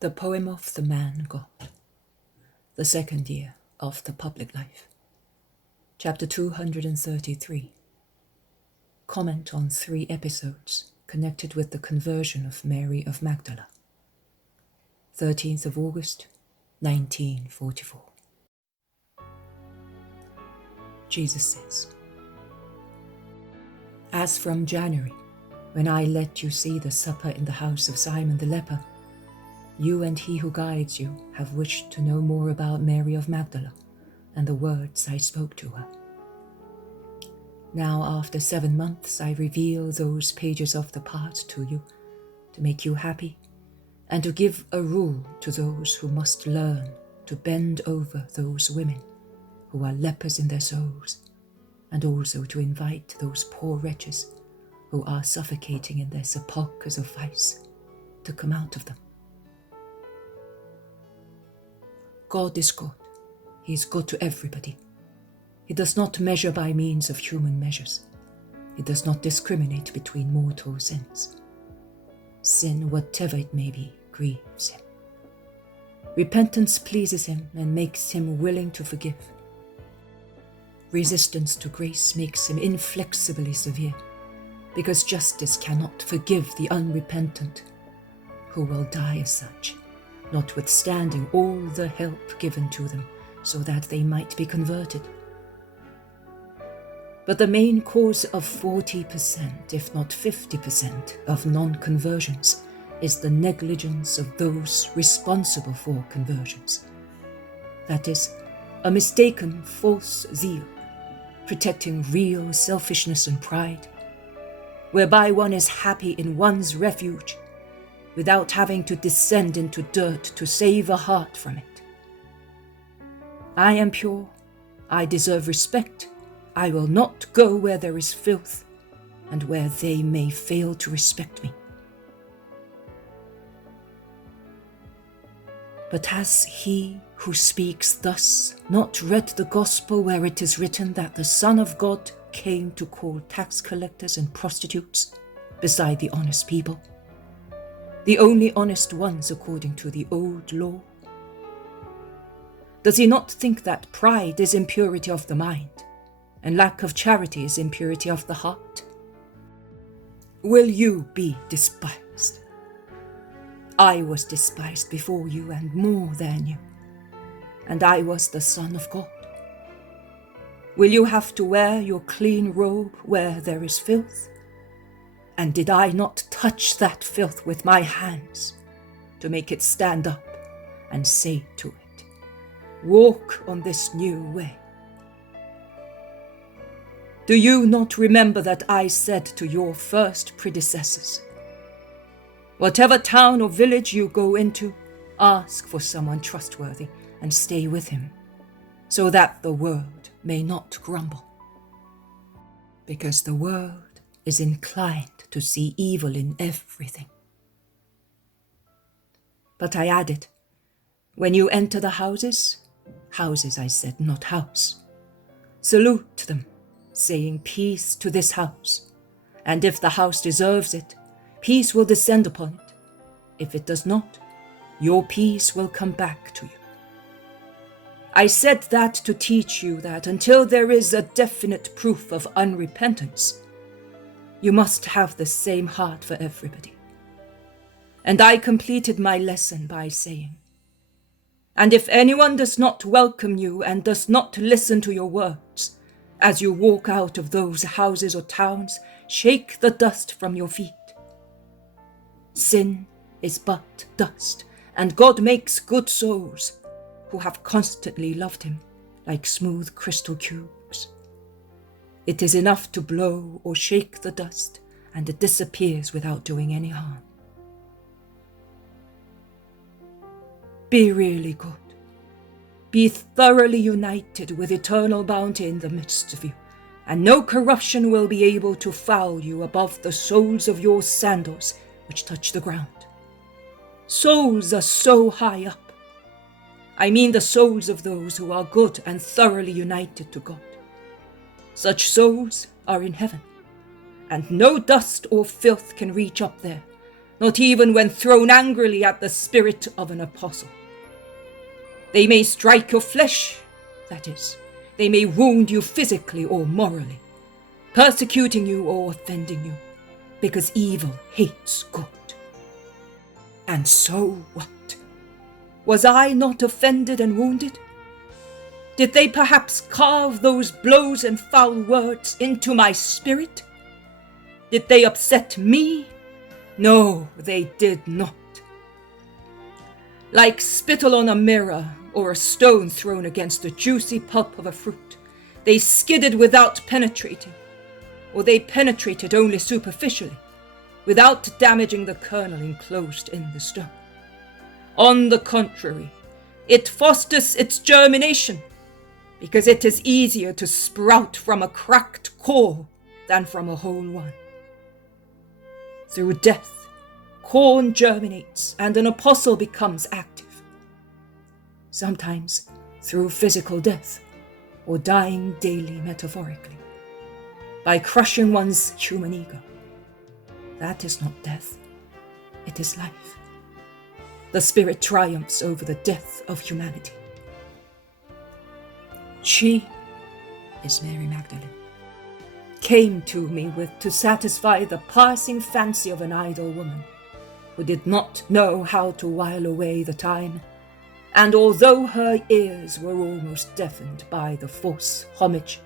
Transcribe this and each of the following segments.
The Poem of the Man God, the second year of the public life. Chapter 233. Comment on 3 episodes connected with the conversion of Mary of Magdala. 13th of August, 1944. Jesus says, "As from January, when I let you see the supper in the house of Simon the leper, you and he who guides you have wished to know more about Mary of Magdala and the words I spoke to her. Now, after 7 months, I reveal those pages of the past to you to make you happy and to give a rule to those who must learn to bend over those women who are lepers in their souls, and also to invite those poor wretches who are suffocating in their sepulchres of vice to come out of them. God is good. He is good to everybody. He does not measure by means of human measures. He does not discriminate between mortal sins. Sin, whatever it may be, grieves him. Repentance pleases him and makes him willing to forgive. Resistance to grace makes him inflexibly severe, because justice cannot forgive the unrepentant, who will die as such, notwithstanding all the help given to them so that they might be converted. But the main cause of 40%, if not 50%, of non-conversions is the negligence of those responsible for conversions. That is, a mistaken false zeal, protecting real selfishness and pride, whereby one is happy in one's refuge without having to descend into dirt to save a heart from it. I am pure, I deserve respect, I will not go where there is filth, and where they may fail to respect me. But has he who speaks thus not read the gospel where it is written that the Son of God came to call tax collectors and prostitutes beside the honest people, the only honest ones according to the old law? Does he not think that pride is impurity of the mind, and lack of charity is impurity of the heart? Will you be despised? I was despised before you, and more than you, and I was the Son of God. Will you have to wear your clean robe where there is filth? And did I not touch that filth with my hands to make it stand up and say to it, walk on this new way? Do you not remember that I said to your first predecessors, whatever town or village you go into, ask for someone trustworthy and stay with him, so that the world may not grumble? Because the world is inclined to see evil in everything. But I added, when you enter the houses I said, not house, salute them, saying, peace to this house. And if the house deserves it, peace will descend upon it. If it does not, your peace will come back to you. I said that to teach you that until there is a definite proof of unrepentance, you must have the same heart for everybody. And I completed my lesson by saying, and if anyone does not welcome you and does not listen to your words, as you walk out of those houses or towns, shake the dust from your feet. Sin is but dust, and God makes good souls who have constantly loved him like smooth crystal cubes. It is enough to blow or shake the dust, and it disappears without doing any harm. Be really good. Be thoroughly united with eternal bounty in the midst of you, and no corruption will be able to foul you above the soles of your sandals which touch the ground. Souls are so high up. I mean the souls of those who are good and thoroughly united to God. Such souls are in heaven, and no dust or filth can reach up there, not even when thrown angrily at the spirit of an apostle. They may strike your flesh, that is, they may wound you physically or morally, persecuting you or offending you, because evil hates good. And so what? Was I not offended and wounded? Did they perhaps carve those blows and foul words into my spirit? Did they upset me? No, they did not. Like spittle on a mirror or a stone thrown against the juicy pulp of a fruit, they skidded without penetrating, or they penetrated only superficially, without damaging the kernel enclosed in the stone. On the contrary, it fosters its germination, because it is easier to sprout from a cracked core than from a whole one. Through death, corn germinates and an apostle becomes active. Sometimes through physical death, or dying daily metaphorically, by crushing one's human ego. That is not death, it is life. The Spirit triumphs over the death of humanity. She is Mary Magdalene, came to me to satisfy the passing fancy of an idle woman who did not know how to while away the time, and although her ears were almost deafened by the false homage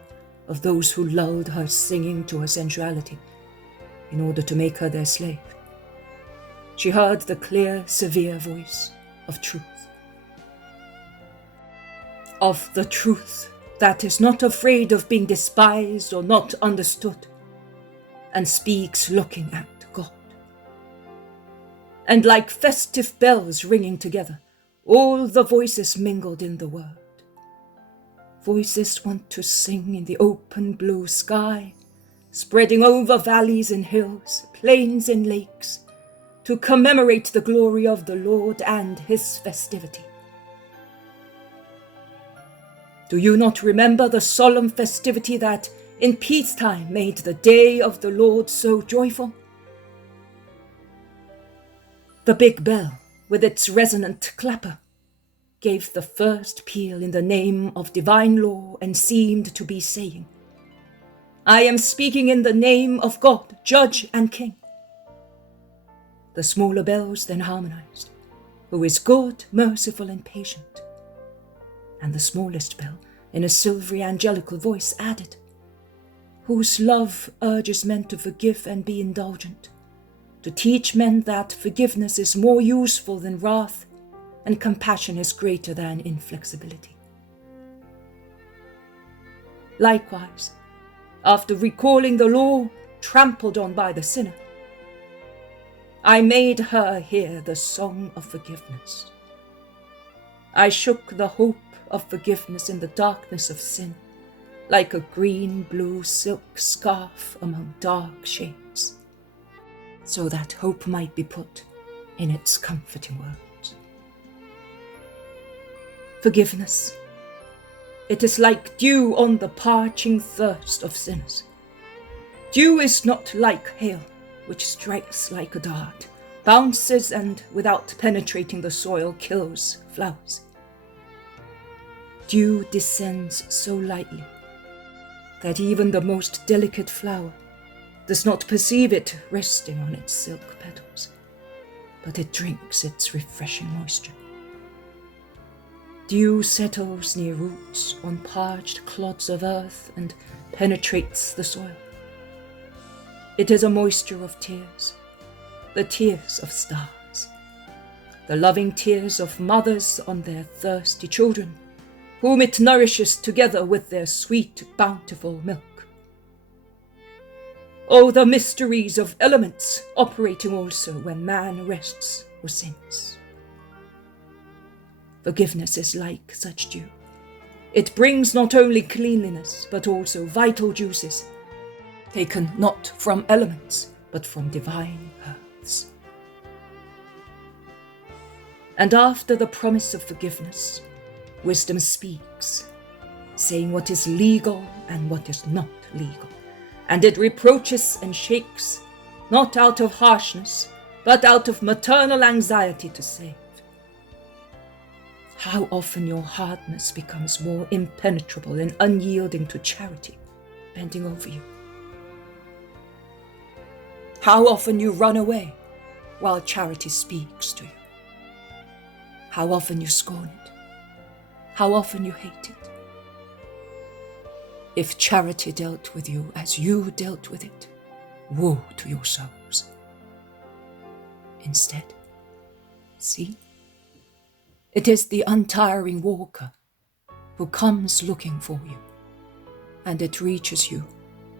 of those who lulled her singing to her sensuality in order to make her their slave, she heard the clear, severe voice of truth. Of the truth that is not afraid of being despised or not understood, and speaks looking at God. And like festive bells ringing together, all the voices mingled in the word. Voices want to sing in the open blue sky, spreading over valleys and hills, plains and lakes, to commemorate the glory of the Lord and his festivity. Do you not remember the solemn festivity that in peacetime made the day of the Lord so joyful? The big bell, with its resonant clapper, gave the first peal in the name of divine law and seemed to be saying, I am speaking in the name of God, Judge and King. The smaller bells then harmonized, who is good, merciful, and patient. And the smallest bell, in a silvery angelical voice, added, whose love urges men to forgive and be indulgent, to teach men that forgiveness is more useful than wrath, and compassion is greater than inflexibility. Likewise, after recalling the law trampled on by the sinner, I made her hear the song of forgiveness. I shook the hope of forgiveness in the darkness of sin, like a green-blue silk scarf among dark shades, so that hope might be put in its comforting words. Forgiveness. It is like dew on the parching thirst of sinners. Dew is not like hail, which strikes like a dart, bounces, and without penetrating the soil kills flowers. Dew descends so lightly that even the most delicate flower does not perceive it resting on its silk petals, but it drinks its refreshing moisture. Dew settles near roots on parched clods of earth and penetrates the soil. It is a moisture of tears, the tears of stars, the loving tears of mothers on their thirsty children, whom it nourishes together with their sweet, bountiful milk. Oh, the mysteries of elements operating also when man rests or sins. Forgiveness is like such dew. It brings not only cleanliness, but also vital juices, taken not from elements, but from divine earths. And after the promise of forgiveness, wisdom speaks, saying what is legal and what is not legal, and it reproaches and shakes, not out of harshness, but out of maternal anxiety to save. How often your hardness becomes more impenetrable and unyielding to charity, bending over you. How often you run away while charity speaks to you. How often you scorn it. How often you hate it. If charity dealt with you as you dealt with it, woe to your souls. Instead, see, it is the untiring walker who comes looking for you, and it reaches you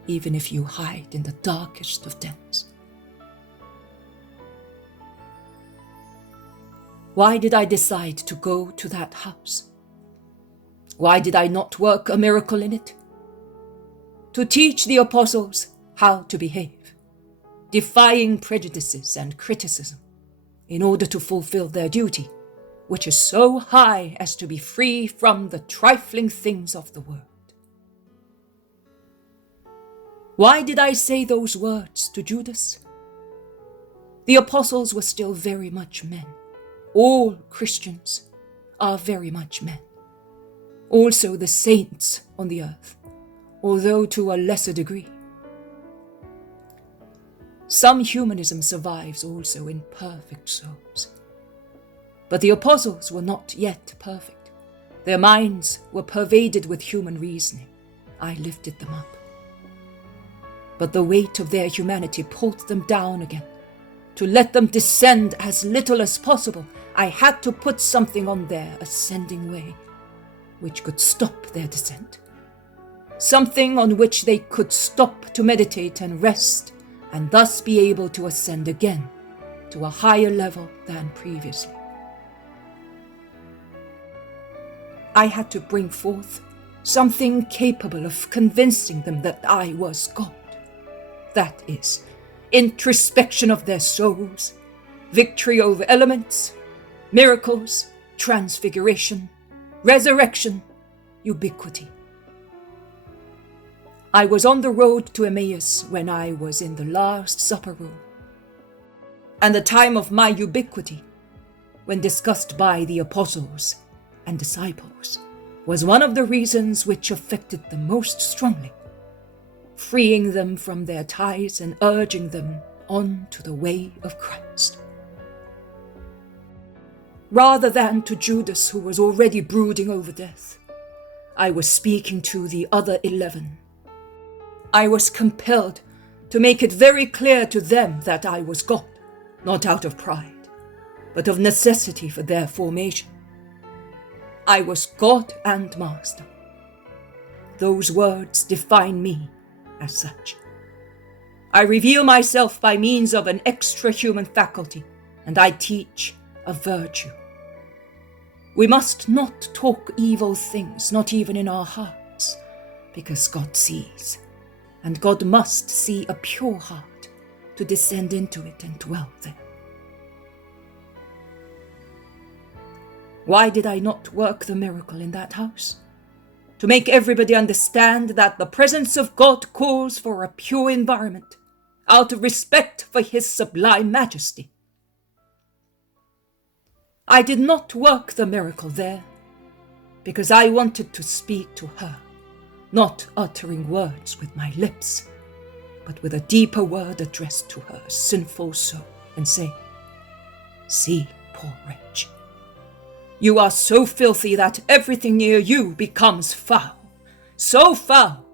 even if you hide in the darkest of dens. Why did I decide to go to that house? Why did I not work a miracle in it? To teach the apostles how to behave, defying prejudices and criticism, in order to fulfill their duty, which is so high as to be free from the trifling things of the world. Why did I say those words to Judas? The apostles were still very much men. All Christians are very much men. Also the saints on the earth, although to a lesser degree. Some humanism survives also in perfect souls. But the apostles were not yet perfect. Their minds were pervaded with human reasoning. I lifted them up. But the weight of their humanity pulled them down again. To let them descend as little as possible, I had to put something on their ascending way, which could stop their descent. Something on which they could stop to meditate and rest, and thus be able to ascend again to a higher level than previously. I had to bring forth something capable of convincing them that I was God. That is, introspection of their souls, victory over elements, miracles, transfiguration, resurrection, ubiquity. I was on the road to Emmaus when I was in the Last Supper room, and the time of my ubiquity, when discussed by the apostles and disciples, was one of the reasons which affected them most strongly, freeing them from their ties and urging them on to the way of Christ. Rather than to Judas, who was already brooding over death, I was speaking to the other 11. I was compelled to make it very clear to them that I was God, not out of pride, but of necessity for their formation. I was God and Master. Those words define me as such. I reveal myself by means of an extra-human faculty, and I teach a virtue. We must not talk evil things, not even in our hearts, because God sees, and God must see a pure heart to descend into it and dwell there. Why did I not work the miracle in that house? To make everybody understand that the presence of God calls for a pure environment, out of respect for His sublime majesty. I did not work the miracle there, because I wanted to speak to her, not uttering words with my lips, but with a deeper word addressed to her sinful soul, and say, "See, poor wretch, you are so filthy that everything near you becomes foul, so foul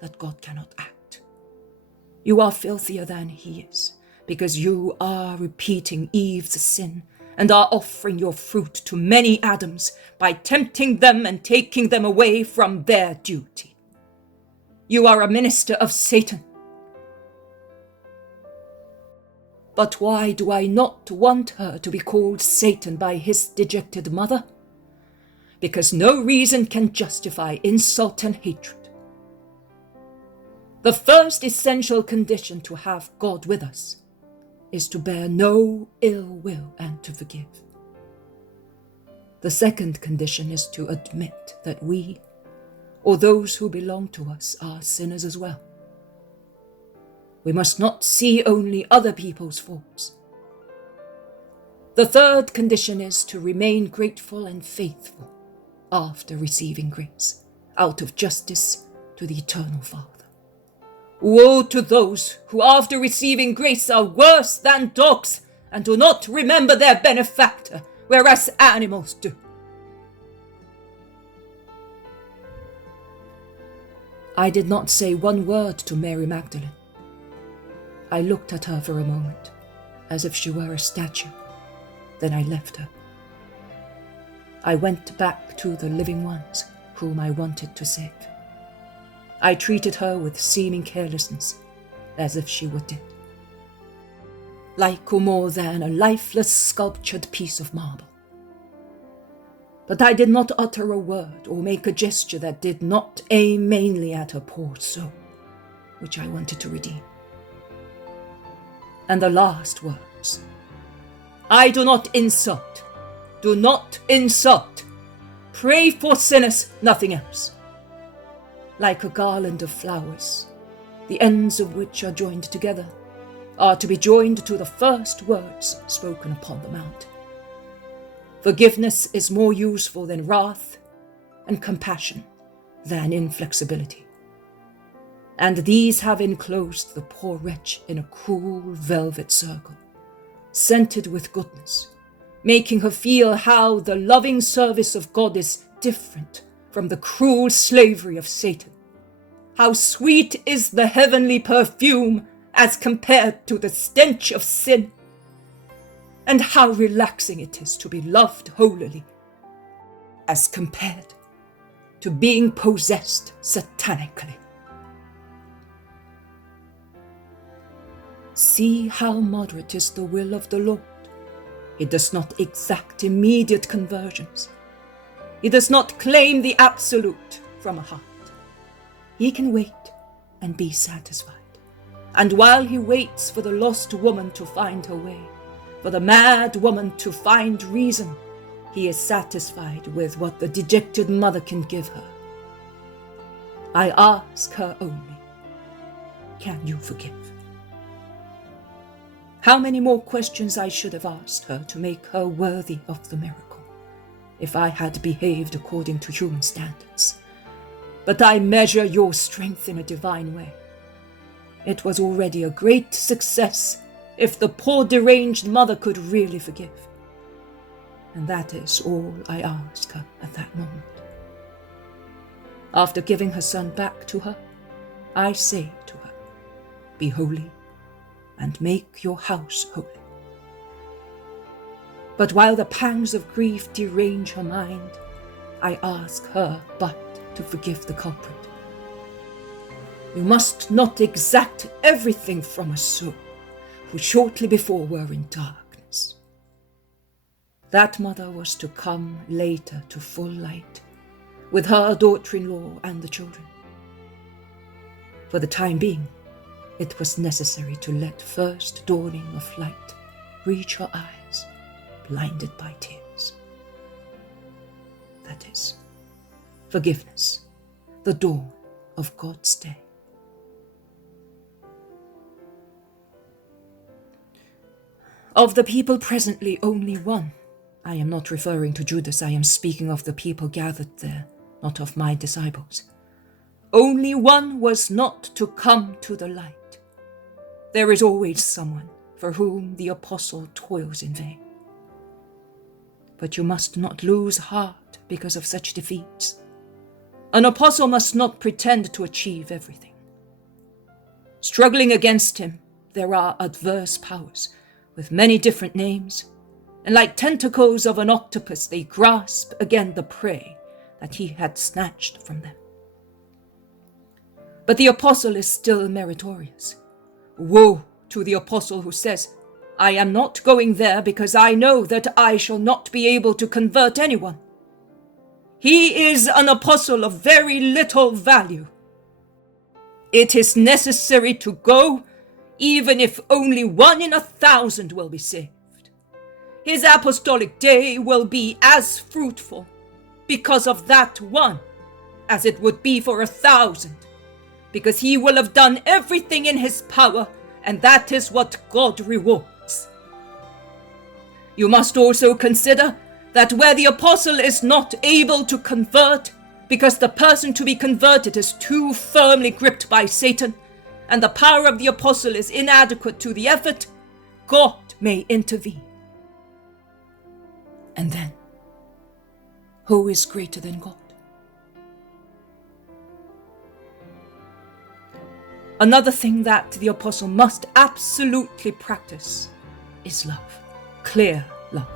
that God cannot act. You are filthier than He is, because you are repeating Eve's sin and are offering your fruit to many Adams by tempting them and taking them away from their duty. You are a minister of Satan. But why do I not want her to be called Satan by his dejected mother? Because no reason can justify insult and hatred. The first essential condition to have God with us is to bear no ill will and to forgive. The second condition is to admit that we, or those who belong to us, are sinners as well. We must not see only other people's faults, The third condition is to remain grateful and faithful after receiving grace, out of justice to the eternal Father. Woe to those who after receiving grace are worse than dogs and do not remember their benefactor, whereas animals do. I did not say one word to Mary Magdalene. I looked at her for a moment, as if she were a statue. Then I left her. I went back to the living ones whom I wanted to save. I treated her with seeming carelessness, as if she were dead, like or more than a lifeless sculptured piece of marble. But I did not utter a word or make a gesture that did not aim mainly at her poor soul, which I wanted to redeem. And the last words: I do not insult. Do not insult. Pray for sinners, nothing else. Like a garland of flowers, the ends of which are joined together, are to be joined to the first words spoken upon the mount. Forgiveness is more useful than wrath, and compassion than inflexibility. And these have enclosed the poor wretch in a cool velvet circle, scented with goodness, making her feel how the loving service of God is different from the cruel slavery of Satan. How sweet is the heavenly perfume as compared to the stench of sin, and how relaxing it is to be loved holily as compared to being possessed satanically. See how moderate is the will of the Lord. He does not exact immediate conversions. He does not claim the absolute from a heart. He can wait and be satisfied. And while he waits for the lost woman to find her way, for the mad woman to find reason, he is satisfied with what the dejected mother can give her. I ask her only, can you forgive? How many more questions I should have asked her to make her worthy of the miracle, if I had behaved according to human standards. But I measure your strength in a divine way. It was already a great success if the poor deranged mother could really forgive. And that is all I ask her at that moment. After giving her son back to her, I say to her, be holy and make your house holy. But while the pangs of grief derange her mind, I ask her but to forgive the culprit. You must not exact everything from a soul who shortly before were in darkness. That mother was to come later to full light, with her daughter-in-law and the children. For the time being, it was necessary to let first dawning of light reach her eyes, blinded by tears. That is, forgiveness, the dawn of God's day. Of the people presently, only one. I am not referring to Judas, I am speaking of the people gathered there, not of my disciples. Only one was not to come to the light. There is always someone for whom the apostle toils in vain. But you must not lose heart because of such defeats. An apostle must not pretend to achieve everything. Struggling against him, there are adverse powers with many different names, and like tentacles of an octopus, they grasp again the prey that he had snatched from them. But the apostle is still meritorious. Woe to the apostle who says, I am not going there because I know that I shall not be able to convert anyone. He is an apostle of very little value. It is necessary to go, even if only 1 in 1,000 will be saved. His apostolic day will be as fruitful because of that one as it would be for 1,000. Because he will have done everything in his power, and that is what God rewards. You must also consider that where the apostle is not able to convert, because the person to be converted is too firmly gripped by Satan, and the power of the apostle is inadequate to the effort, God may intervene. And then, who is greater than God? Another thing that the apostle must absolutely practice is love, clear love.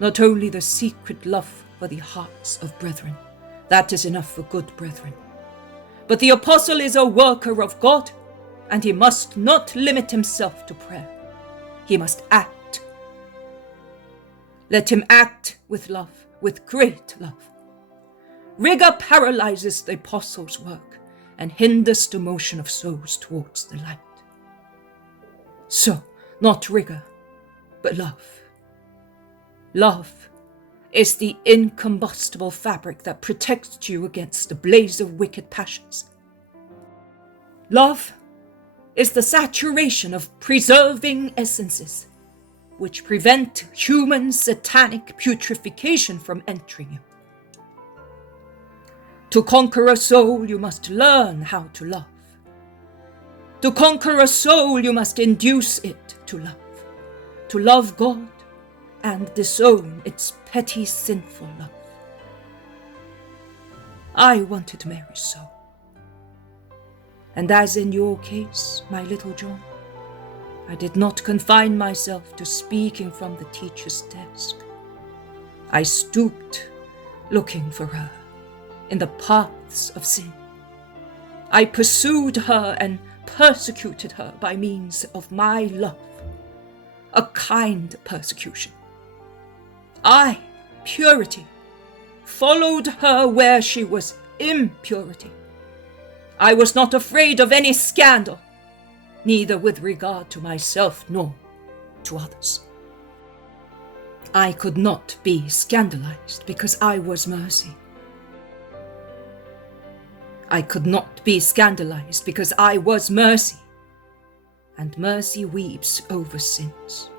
Not only the secret love for the hearts of brethren, that is enough for good brethren, but the apostle is a worker of God, and he must not limit himself to prayer. He must act. Let him act with love, with great love. Rigor paralyzes the apostle's work and hinders the motion of souls towards the light. So, not rigor, but love. Love is the incombustible fabric that protects you against the blaze of wicked passions. Love is the saturation of preserving essences which prevent human satanic putrefaction from entering you. To conquer a soul, you must learn how to love. To conquer a soul, you must induce it to love God and disown its petty sinful love. I wanted Mary's soul. And as in your case, my little John, I did not confine myself to speaking from the teacher's desk. I stooped, looking for her in the paths of sin. I pursued her and persecuted her by means of my love, a kind persecution. I, purity, followed her where she was impurity. I was not afraid of any scandal, neither with regard to myself nor to others. I could not be scandalized because I was mercy. I could not be scandalized because I was mercy, and mercy weeps over sins,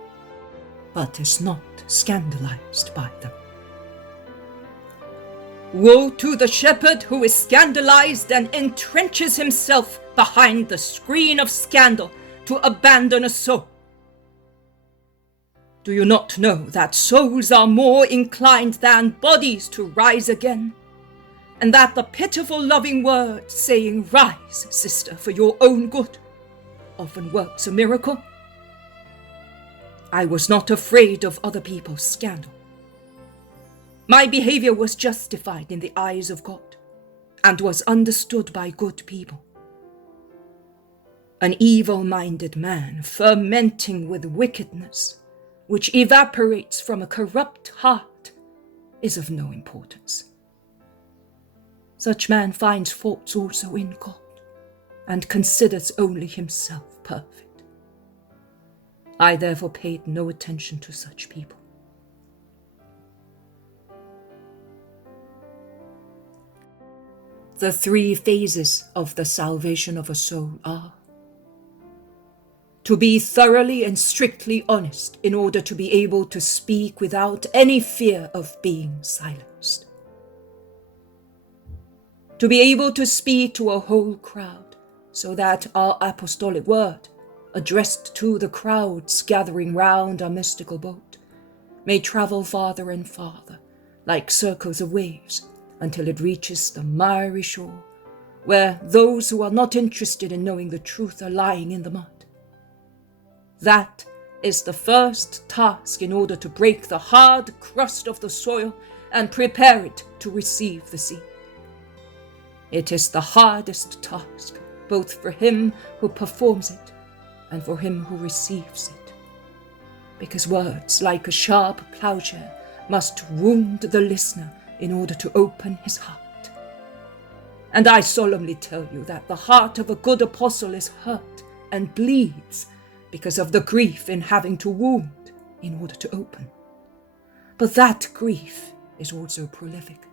but is not scandalized by them. Woe to the shepherd who is scandalized and entrenches himself behind the screen of scandal to abandon a soul. Do you not know that souls are more inclined than bodies to rise again? And that the pitiful loving word saying, "Rise, sister, for your own good," often works a miracle? I was not afraid of other people's scandal. My behavior was justified in the eyes of God and was understood by good people. An evil-minded man fermenting with wickedness, which evaporates from a corrupt heart, is of no importance. Such man finds faults also in God, and considers only himself perfect. I therefore paid no attention to such people. The three phases of the salvation of a soul are: to be thoroughly and strictly honest in order to be able to speak without any fear of being silenced. To be able to speak to a whole crowd, so that our apostolic word, addressed to the crowds gathering round our mystical boat, may travel farther and farther, like circles of waves, until it reaches the miry shore, where those who are not interested in knowing the truth are lying in the mud. That is the first task in order to break the hard crust of the soil and prepare it to receive the seed. It is the hardest task, both for him who performs it and for him who receives it, because words, like a sharp plowshare, must wound the listener in order to open his heart. And I solemnly tell you that the heart of a good apostle is hurt and bleeds because of the grief in having to wound in order to open. But that grief is also prolific.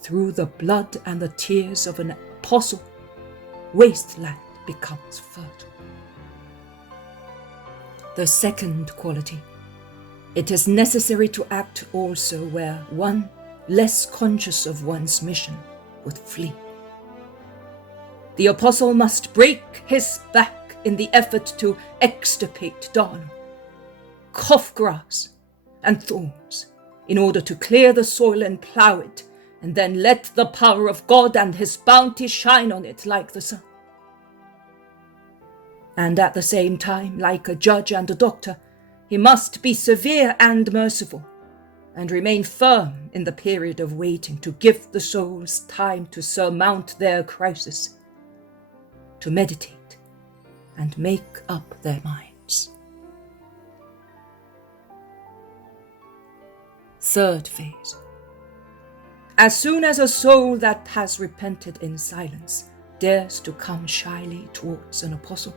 Through the blood and the tears of an apostle, wasteland becomes fertile. The second quality. It is necessary to act also where one, less conscious of one's mission, would flee. The apostle must break his back in the effort to extirpate darnel, cough grass, and thorns, in order to clear the soil and plow it, and then let the power of God and his bounty shine on it like the sun. And at the same time, like a judge and a doctor, he must be severe and merciful, and remain firm in the period of waiting to give the souls time to surmount their crisis, to meditate and make up their minds. Third phase. As soon as a soul that has repented in silence dares to come shyly towards an apostle,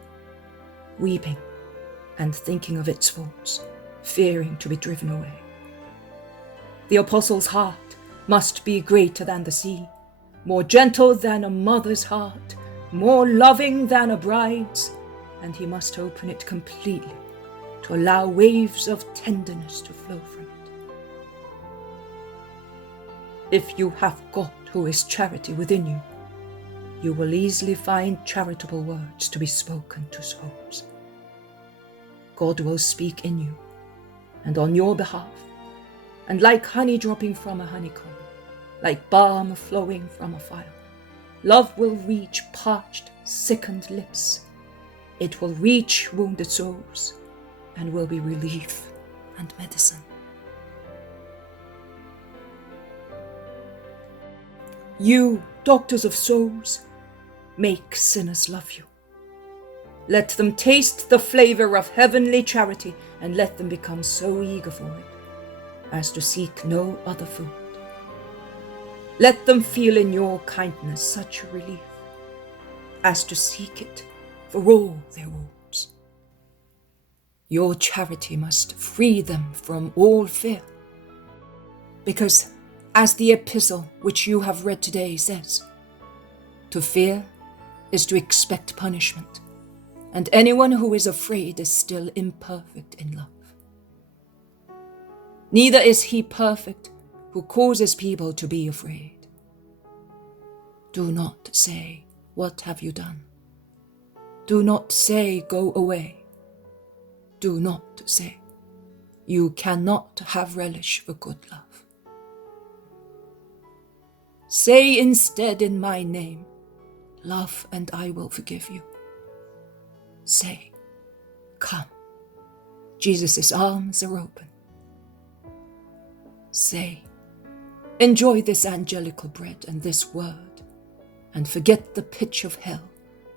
weeping and thinking of its faults, fearing to be driven away, the apostle's heart must be greater than the sea, more gentle than a mother's heart, more loving than a bride's, and he must open it completely to allow waves of tenderness to flow from it. If you have God who is charity within you, you will easily find charitable words to be spoken to souls. God will speak in you and on your behalf, and like honey dropping from a honeycomb, like balm flowing from a fire, love will reach parched, sickened lips. It will reach wounded souls and will be relief and medicine. You, doctors of souls, make sinners love you. Let them taste the flavor of heavenly charity, and let them become so eager for it as to seek no other food. Let them feel in your kindness such a relief as to seek it for all their wounds. Your charity must free them from all fear, because, as the epistle which you have read today says, to fear is to expect punishment, and anyone who is afraid is still imperfect in love. Neither is he perfect who causes people to be afraid. Do not say, "What have you done?" Do not say, "Go away." Do not say, "You cannot have relish for good love." Say instead in my name, "Love, and I will forgive you." Say, "Come, Jesus' arms are open." Say, "Enjoy this angelical bread and this word, and forget the pitch of hell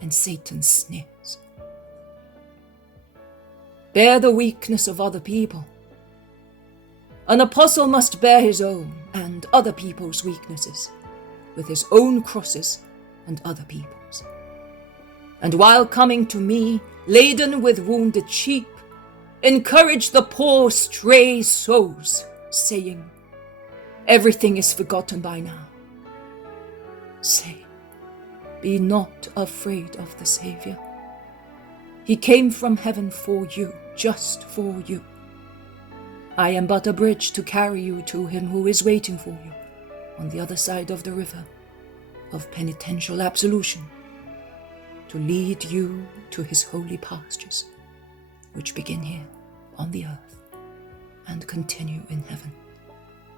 and Satan's sneers." Bear the weakness of other people. An apostle must bear his own and other people's weaknesses, with his own crosses and other people's. And while coming to me, laden with wounded sheep, encourage the poor stray souls, saying, "Everything is forgotten by now." Say, "Be not afraid of the Savior. He came from heaven for you, just for you. I am but a bridge to carry you to him who is waiting for you on the other side of the river of penitential absolution, to lead you to his holy pastures, which begin here on the earth and continue in heaven,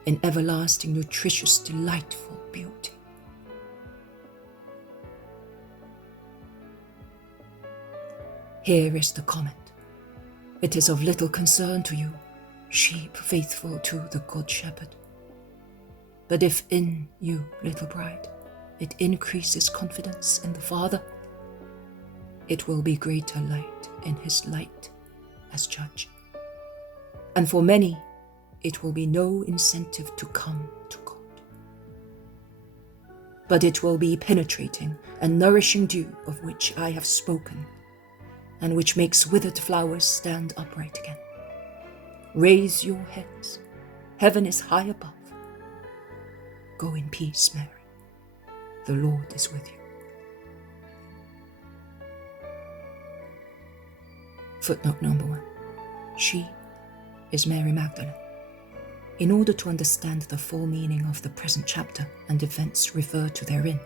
in everlasting, nutritious, delightful beauty." Here is the comment. It is of little concern to you, sheep faithful to the Good Shepherd. But if in you, little bride, it increases confidence in the Father, it will be greater light in his light as judge. And for many, it will be no incentive to come to God. But it will be penetrating and nourishing dew of which I have spoken, and which makes withered flowers stand upright again. Raise your heads. Heaven is high above. Go in peace, Mary. The Lord is with you. Footnote number 1. She is Mary Magdala. In order to understand the full meaning of the present chapter and events referred to therein,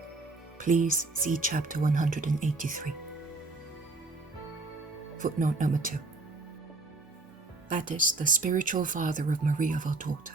please see chapter 183. Footnote number 2. That is the spiritual father of Maria Valtorta.